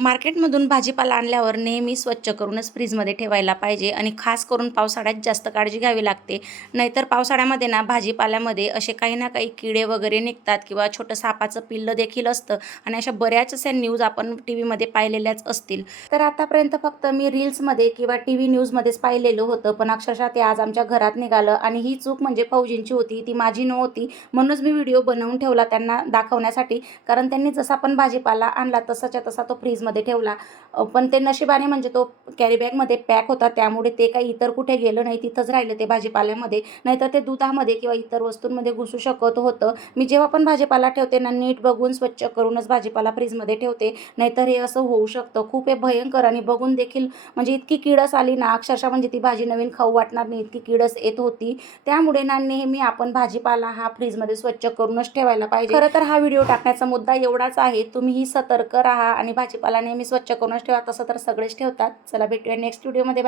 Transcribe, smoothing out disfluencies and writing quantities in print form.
मार्केटमधून भाजीपाला आणल्यावर नेहमी स्वच्छ करूनच फ्रीजमध्ये ठेवायला पाहिजे आणि खास करून पावसाळ्यात जास्त काळजी घ्यावी लागते. नाहीतर पावसाळ्यामध्ये ना भाजीपाल्यामध्ये असे काही ना काही किडे वगैरे निघतात किंवा छोटं सापाचं पिल्लं देखील असतं आणि अशा बऱ्याच अशा न्यूज आपण टी व्हीमध्ये पाहिलेल्याच असतील. तर आतापर्यंत फक्त मी रील्समध्ये किंवा टी व्ही न्यूजमध्येच पाहिलेलं होतं, पण अक्षरशः ते आज आमच्या घरात निघालं आणि ही चूक म्हणजे फौजींची होती, ती माझी नव्हती. म्हणूनच मी व्हिडिओ बनवून ठेवला त्यांना दाखवण्यासाठी, कारण त्यांनी जसा पण भाजीपाला आणला तसाच्या तसा तो फ्रीजमध्ये ठेवला. पण ते नशिबाने म्हणजे तो कॅरी बॅगमध्ये पॅक होता, त्यामुळे ते काही इतर कुठे गेलं नाही, तिथंच राहिलं ते भाजीपाल्यामध्ये. नाहीतर ते दुधामध्ये किंवा इतर वस्तूंमध्ये घुसू शकत होतं. मी जेव्हा पण भाजीपाला ठेवते ना, नीट बघून स्वच्छ करूनच भाजीपाला फ्रीजमध्ये ठेवते, नाहीतर हे असं होऊ शकतं. खूप हे भयंकर आणि बघून देखील म्हणजे इतकी किडस आली ना, अक्षरशः म्हणजे ती भाजी नवीन खाऊ वाटणार नाही इतकी किडस येत होती. त्यामुळे ना नेहमी आपण भाजीपाला हा फ्रीजमध्ये स्वच्छ करूनच ठेवायला पाहिजे. खरं तर हा व्हिडिओ टाकण्याचा मुद्दा एवढाच आहे, तुम्हीही सतर्क राहा आणि भाजीपाला नेहमी स्वच्छ करूनच ठेवा. तसं तर सगळेच ठेवतात. चला भेटूया नेक्स्ट व्हिडिओमध्ये.